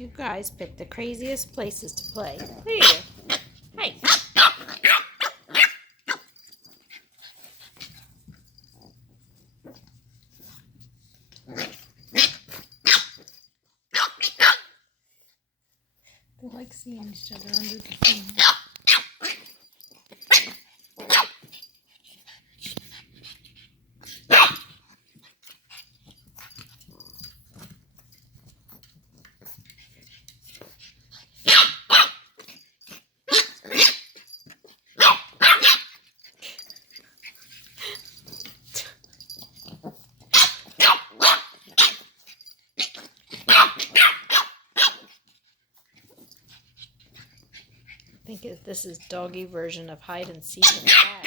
You guys pick the craziest places to play. Here. Hey. They like seeing each other under the thing. I think this is doggy version of hide and seek and tag.